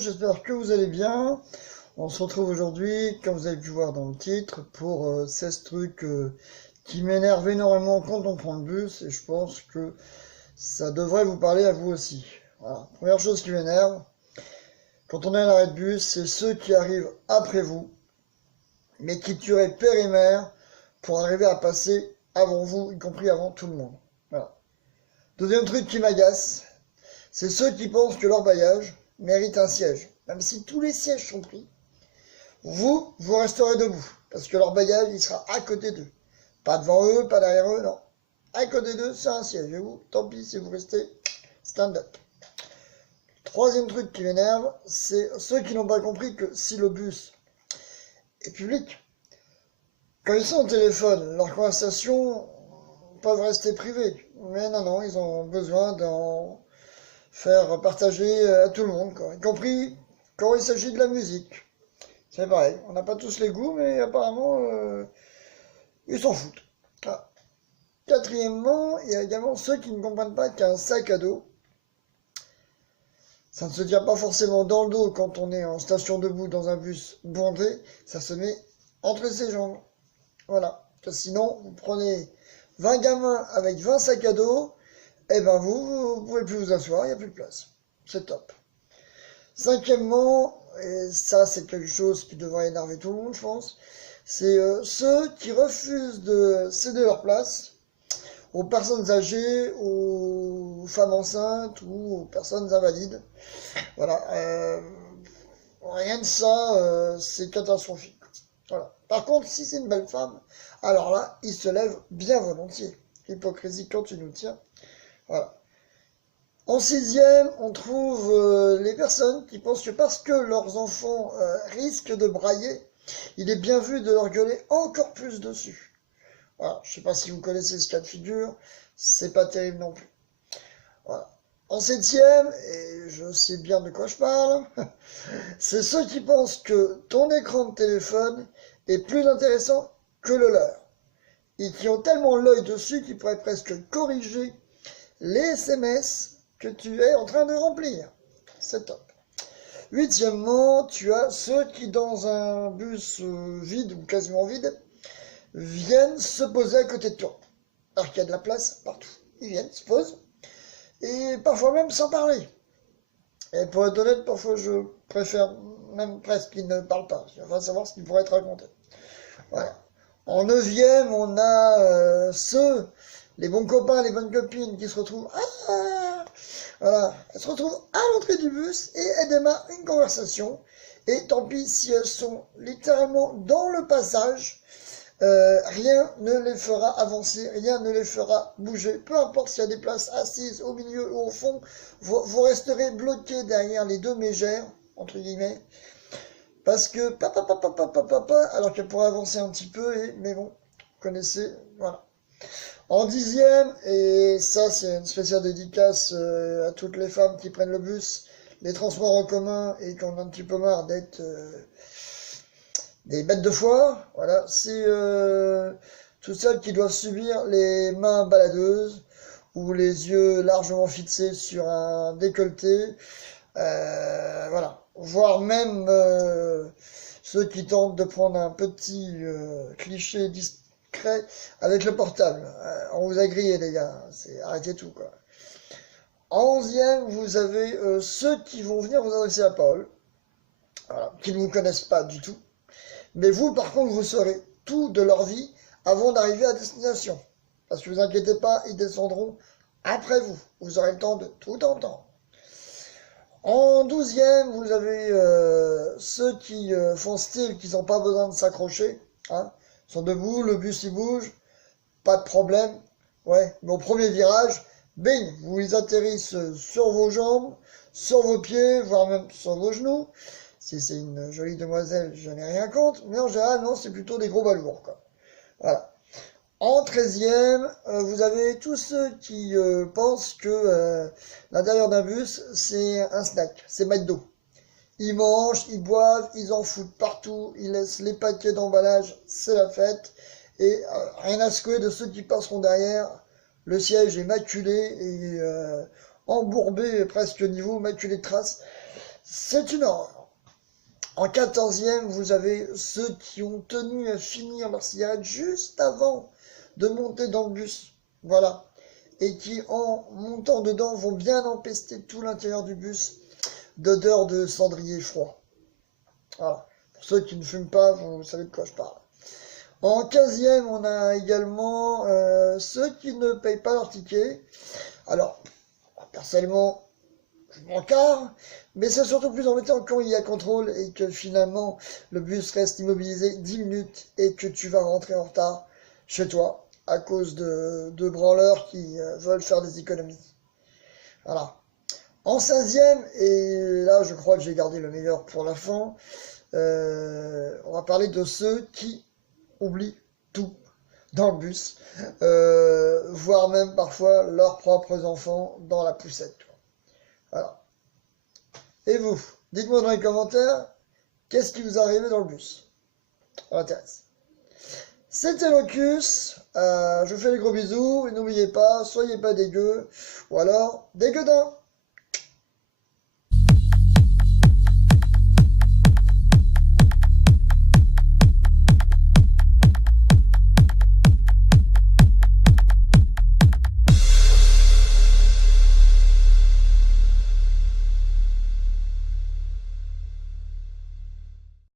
j'espère que vous allez bien. On se retrouve aujourd'hui, comme vous avez pu voir dans le titre, pour 16 trucs qui m'énervent énormément quand on prend le bus, et je pense que ça devrait vous parler à vous aussi. Voilà. Première chose qui m'énerve, quand on est à l'arrêt de bus, c'est ceux qui arrivent après vous, mais qui tueraient père et mère pour arriver à passer avant vous, y compris avant tout le monde. Voilà. Deuxième truc qui m'agace, c'est ceux qui pensent que leur bagage mérite un siège. Même si tous les sièges sont pris, vous resterez debout. Parce que leur bagage, il sera à côté d'eux. Pas devant eux, pas derrière eux, non. À côté d'eux, c'est un siège. Et vous, tant pis si vous restez stand-up. Troisième truc qui m'énerve, c'est ceux qui n'ont pas compris que si le bus est public, quand ils sont au téléphone, leurs conversations peuvent rester privées. Mais non, ils ont besoin d'en faire partager à tout le monde, quoi. Y compris quand il s'agit de la musique. C'est pareil, on n'a pas tous les goûts, mais apparemment, ils s'en foutent. Ah. Quatrièmement, il y a également ceux qui ne comprennent pas qu'un sac à dos, ça ne se tient pas forcément dans le dos quand on est en station debout dans un bus bondé, ça se met entre ses jambes. Voilà. Que sinon, vous prenez 20 gamins avec 20 sacs à dos, et ben vous pouvez plus vous asseoir, il n'y a plus de place. C'est top. Cinquièmement, et ça c'est quelque chose qui devrait énerver tout le monde, je pense, c'est ceux qui refusent de céder leur place aux personnes âgées, aux femmes enceintes ou aux personnes invalides. Voilà. Rien de ça, c'est catastrophique. Voilà. Par contre, si c'est une belle femme, alors là, ils se lèvent bien volontiers. L'hypocrisie continue, tiens. Voilà. En sixième, on trouve les personnes qui pensent que parce que leurs enfants risquent de brailler, il est bien vu de leur gueuler encore plus dessus. Voilà. Je ne sais pas si vous connaissez ce cas de figure, c'est pas terrible non plus. Voilà. En septième, et je sais bien de quoi je parle, c'est ceux qui pensent que ton écran de téléphone est plus intéressant que le leur. Et qui ont tellement l'œil dessus qu'ils pourraient presque corriger les SMS que tu es en train de remplir. C'est top. Huitièmement, tu as ceux qui, dans un bus vide ou quasiment vide, viennent se poser à côté de toi. Alors qu'il y a de la place partout. Ils viennent, se posent, et parfois même sans parler. Et pour être honnête, parfois je préfère même presque qu'ils ne parlent pas. Je veux savoir ce qui pourrait être raconté. Voilà. En neuvième, on a les bons copains, les bonnes copines qui se retrouvent. Voilà, elles se retrouvent à l'entrée du bus et elles démarrent une conversation. Et tant pis si elles sont littéralement dans le passage, rien ne les fera avancer, rien ne les fera bouger. Peu importe s'il y a des places assises au milieu ou au fond, vous resterez bloqués derrière les deux mégères, entre guillemets. Parce que alors qu'elle pourrait avancer un petit peu, mais bon, vous connaissez, voilà. En dixième, et ça c'est une spéciale dédicace à toutes les femmes qui prennent le bus, les transports en commun et qui ont un petit peu marre d'être des bêtes de foire, voilà, c'est toutes celles qui doivent subir les mains baladeuses ou les yeux largement fixés sur un décolleté, voilà. Voire même ceux qui tentent de prendre un petit cliché discret avec le portable. On vous a grillé, les gars. Arrêtez tout, quoi. En 11e, vous avez ceux qui vont venir vous adresser la parole, voilà, qui ne vous connaissent pas du tout. Mais vous, par contre, vous saurez tout de leur vie avant d'arriver à destination. Parce que vous inquiétez pas, ils descendront après vous. Vous aurez le temps de tout entendre. En 12e, vous avez ceux qui font style qu'ils n'ont pas besoin de s'accrocher. Hein. Ils sont debout, le bus il bouge, pas de problème. Ouais, mais au premier virage, bing, vous les atterrissent sur vos jambes, sur vos pieds, voire même sur vos genoux. Si c'est une jolie demoiselle, je n'ai rien contre. Mais en général, non, c'est plutôt des gros balourds, quoi. Voilà. En 13e, vous avez tous ceux qui pensent que l'intérieur d'un bus, c'est un snack, c'est McDo. Ils mangent, ils boivent, ils en foutent partout, ils laissent les paquets d'emballage, c'est la fête. Et rien à secouer de ceux qui passeront derrière. Le siège est maculé et embourbé presque au niveau, maculé de traces. C'est une horreur. En 14e, vous avez ceux qui ont tenu à finir leur cigarette juste avant de monter dans le bus. Voilà. Et qui, en montant dedans, vont bien empester tout l'intérieur du bus d'odeur de cendrier froid. Voilà. Pour ceux qui ne fument pas, vous savez de quoi je parle. En 15e, on a également ceux qui ne payent pas leur ticket. Alors, personnellement, je m'en carre, mais c'est surtout plus embêtant quand il y a contrôle et que finalement le bus reste immobilisé 10 minutes et que tu vas rentrer en retard chez toi à cause de branleurs qui veulent faire des économies. Voilà. En 16e, et là je crois que j'ai gardé le meilleur pour la fin, on va parler de ceux qui oublient tout dans le bus, voire même parfois leurs propres enfants dans la poussette. Voilà. Et vous, dites-moi dans les commentaires, qu'est-ce qui vous est arrivé dans le bus? Ça m'intéresse. C'était Locus, je vous fais des gros bisous, et n'oubliez pas, soyez pas dégueux, ou alors dégueudins.